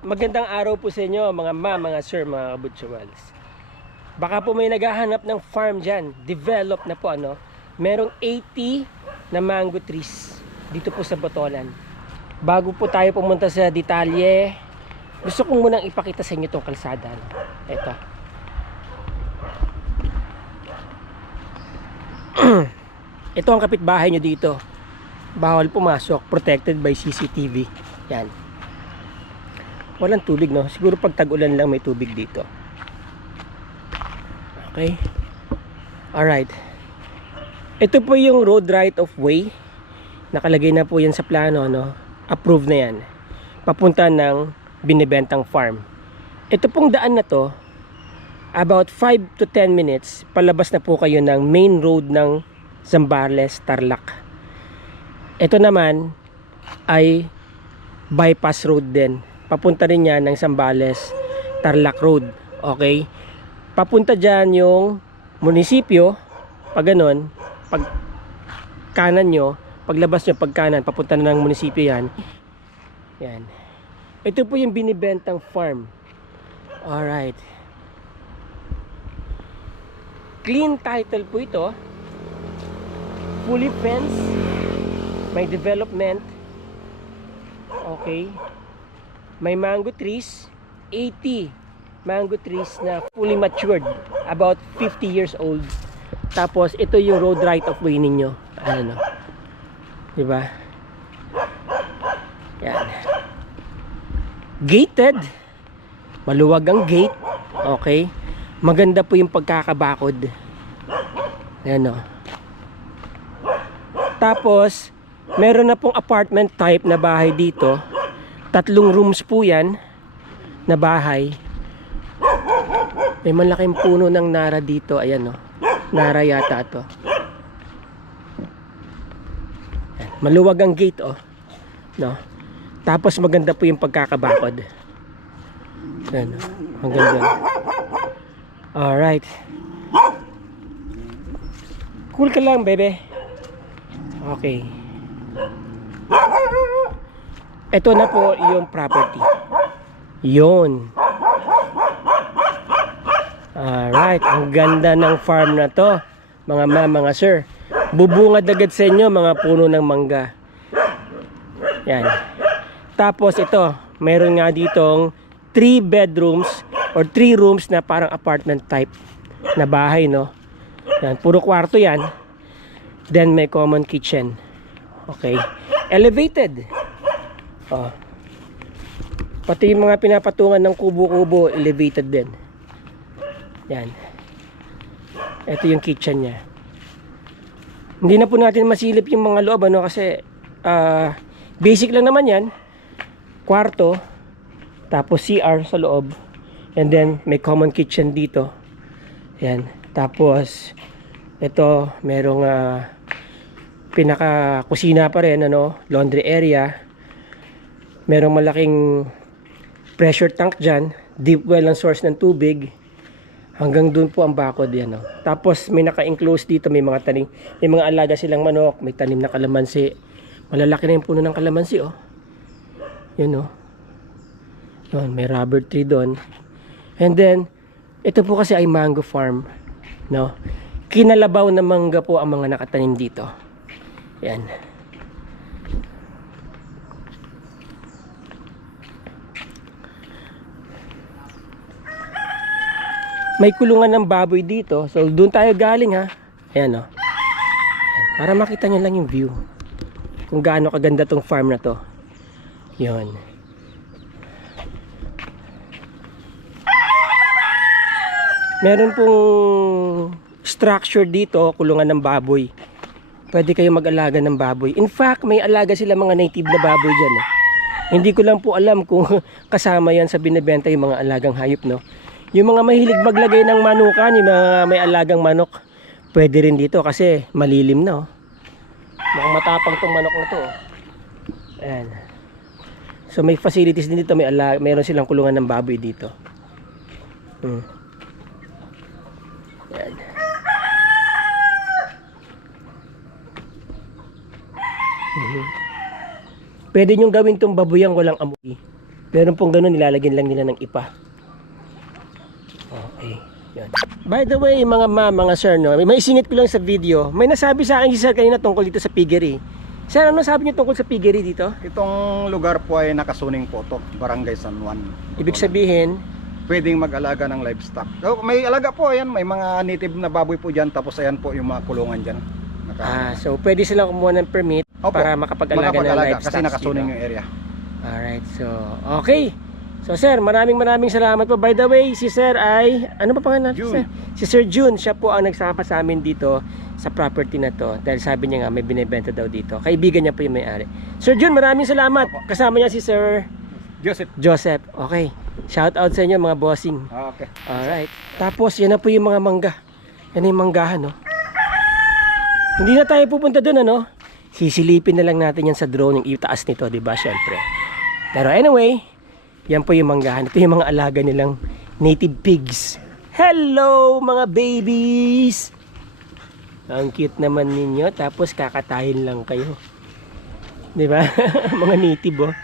Magandang araw po sa inyo mga mga sir, mga kabutsuwals. Baka po may naghahanap ng farm dyan, develop na po ano. Merong 80 na mango trees dito po sa Botolan. Bago po tayo pumunta sa detalye, gusto kong munang ipakita sa inyo itong kalsada. Ito. Ito ang kapitbahay nyo dito. Bawal pumasok, protected by CCTV. Yan. Walang tubig, no? Siguro pag tag-ulan lang may tubig dito. Okay. Alright. Ito po yung road right of way. Nakalagay na po yan sa plano, no? Approved na yan. Papunta ng binibentang farm. Ito pong daan na to, about 5 to 10 minutes, palabas na po kayo ng main road ng Zambales, Tarlac. Ito naman ay bypass road din. Papunta rin yan ng Zambales, Tarlac Road. Okay? Papunta dyan yung munisipyo. Pag ganon, pag kanan nyo, paglabas nyo pag kanan, papunta na ng munisipyo yan. Yan. Ito po yung binibentang farm. Alright. Clean title po ito. Fully fenced. May development. Okay. May mango trees, 80 mango trees na fully matured, about 50 years old. Tapos ito yung road right of way ninyo. Ano? 'Di ba? Yan. Gated. Maluwag ang gate. Okay? Maganda po yung pagkakabakod. Ayan o. Tapos meron na pong apartment type na bahay dito. 3 rooms po yan na bahay. May malaking puno ng nara dito. Ayan o. Nara yata ito. Maluwag ang gate o. No? Tapos maganda po yung pagkakabakod. Ayan o. Maganda. Alright. Cool ka lang, bebe. Okay. Ito na po yung property. Yun. Alright. Ang ganda ng farm na to. Mga sir. Bubungad agad sa inyo mga puno ng mangga. Yan. Tapos ito. Meron nga ditong 3 bedrooms or 3 rooms na parang apartment type na bahay, no? Yan. Puro kwarto yan. Then may common kitchen. Okay. Elevated. Oh. Pati yung mga pinapatungan ng kubo-kubo elevated din. Yan. Ito yung kitchen niya. Hindi na po natin masilip yung mga loob ano kasi basic lang naman yan. Kwarto, tapos CR sa loob, and then may common kitchen dito. Yan. Tapos ito merong pinaka kusina pa rin ano, laundry area. Merong malaking pressure tank dyan. Deep well ang source ng tubig. Hanggang dun po ang bakod yan. No? Tapos may naka-enclose dito. May mga tanim. May mga alaga silang manok. May tanim na kalamansi. Malalaki na yung puno ng kalamansi. Oh. Yun. Oh. Yun, may rubber tree doon. And then, ito po kasi ay mango farm. No? Kinalabaw na mangga po ang mga nakatanim dito. Yan. May kulungan ng baboy dito. So, doon tayo galing ha. Ayan o. Para makita nyo lang yung view. Kung gaano kaganda tong farm na to. Yun. Meron pong structure dito, kulungan ng baboy. Pwede kayo mag-alaga ng baboy. In fact, may alaga sila mga native na baboy dyan. Eh. Hindi ko lang po alam kung kasama yan sa binibenta yung mga alagang hayop, no? Yung mga mahilig maglagay ng manukan, yung mga may alagang manok, pwede rin dito kasi malilim na. Oh. Mukhang matapang tong manok na to. Oh. Ayan. So may facilities din dito, meron silang kulungan ng baboy dito. Ayan. Pwede nyo gawin tong babuyang walang amoy. Meron pong ganun, nilalagyan lang nila ng ipa. Okay. Yan. By the way, mga sir, no, may isingit ko lang sa video. May nasabi sa akin si sir kanina tungkol dito sa piggery. Sir, ano sabi niyo tungkol sa piggery dito? Itong lugar po ay nakasuning po to, Barangay San Juan. Ibig sabihin, Pwedeng mag-alaga ng livestock. So, may alaga po, ayan, may mga native na baboy po dyan, tapos ayan po yung mga kulungan dyan. so pwede silang kumuha ng permit para makapag-alaga ng livestock kasi nakasuning dito. yung area. Alright, so okay. So sir, maraming salamat po. By the way, si sir ay, ano ba pangalan natin, sir? Si Sir June, siya po ang nagsama sa amin dito sa property na to. Dahil sabi niya nga may binebenta daw dito. Kaibigan niya po yung may-ari. Sir June, maraming salamat. Kasama niya si Sir Joseph. Okay. Shout out sa inyo mga bossing. Okay. Alright. Tapos yan na po yung mga mangga. Yan na yung manggahan, no? Hindi na tayo pupunta doon, ano? Sisilipin na lang natin yan sa drone, yung itaas nito, di ba? Syempre. Pero anyway, yan po yung manggahan. Ito yung mga alaga nilang native pigs. Hello mga babies! Ang cute naman ninyo. Tapos kakatahin lang kayo. Di ba? Mga native, oh.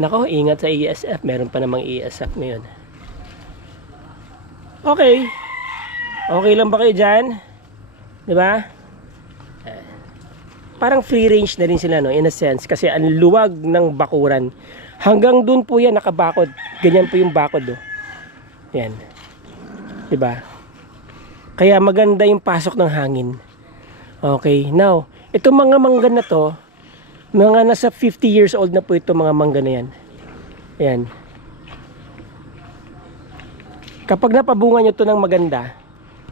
Nako, ingat sa ESF. Meron pa namang ESF ngayon. Okay. Okay lang ba kayo dyan? Di ba? Parang free range na rin sila, no? In a sense. Kasi ang luwag ng bakuran. Hanggang dun po yan nakabakod. Ganyan po yung bakod, oh. Yan. Di ba? Kaya maganda yung pasok ng hangin. Okay. Now, itong mga mangga na to, mga nasa 50 years old na po itong mga mangga na yan. Ayan. Kapag napabunga nyo to ng maganda,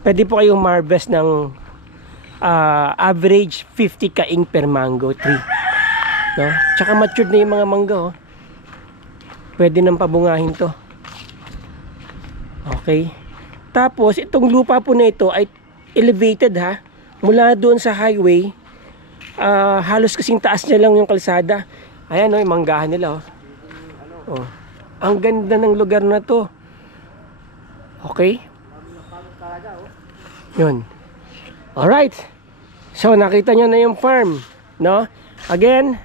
pwede po kayong harvest ng average 50 kaing per mango tree. No? Tsaka matured na yung mga mangga, oh. Pwede nang pabungahin to. Okay. Tapos, itong lupa po na ito ay elevated, ha. Mula doon sa highway, halos kasing taas niya lang yung kalsada. Ayan, oh, yung manggahan nila, oh. Oh. Ang ganda ng lugar na to. Okay? Yun. Alright. So, nakita nyo na yung farm, no? Again,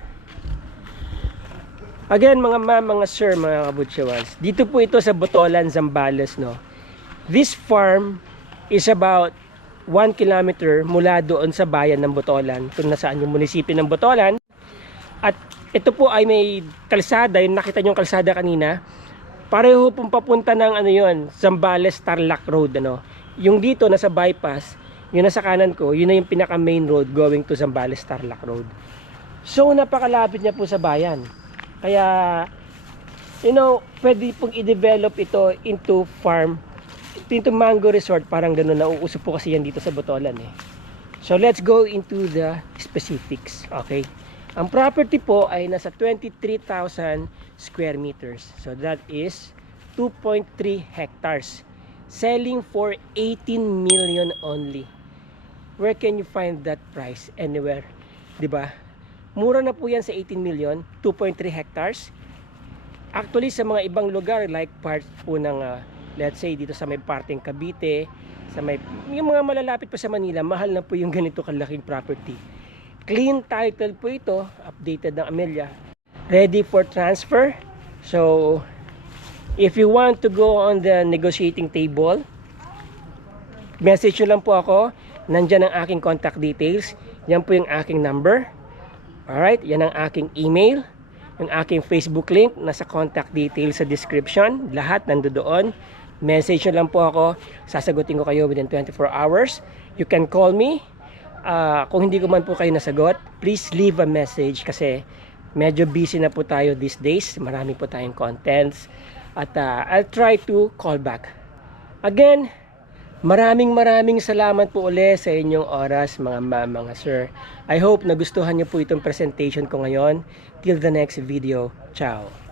mga sir, mga kabutsawans, dito po ito sa Botolan, Zambales, no? This farm is about 1 kilometer mula doon sa bayan ng Botolan, kung nasaan yung munisipyo ng Botolan. At ito po ay may kalsada, yung nakita nyo yung kalsada kanina, pareho pong papunta ng ano yun, Zambales Tarlac Road, ano? Yung dito nasa bypass, yung nasa kanan ko, yun na yung pinaka main road going to Zambales Tarlac Road. So napakalapit niya po sa bayan. Kaya, you know, pwede pong i-develop ito into farm, into mango resort, parang gano'n. Nauuso po kasi yan dito sa Botolan, eh. So let's go into the specifics, okay? Ang property po ay nasa 23,000 square meters. So that is 2.3 hectares. Selling for 18 million only. Where can you find that price? Anywhere. Diba? Mura na po yan sa 18 million. 2.3 hectares. Actually, sa mga ibang lugar, like parts po ng, let's say, dito sa may parteng Cavite, sa may, yung mga malalapit pa sa Manila, mahal na po yung ganito kalaking property. Clean title po ito, updated ng Amelia. Ready for transfer. So, if you want to go on the negotiating table, message nyo lang po ako. Nandyan ang aking contact details. Yan po yung aking number. Alright, yan ang aking email. Yung aking Facebook link, nasa contact details sa description. Lahat nandoon. Message nyo lang po ako. Sasagutin ko kayo within 24 hours. You can call me. Kung hindi ko man po kayo nasagot, please leave a message kasi medyo busy na po tayo these days. Marami po tayong contents. At I'll try to call back. Again, maraming salamat po ulit sa inyong oras, mga sir. I hope nagustuhan niyo po itong presentation ko ngayon. Till the next video. Ciao.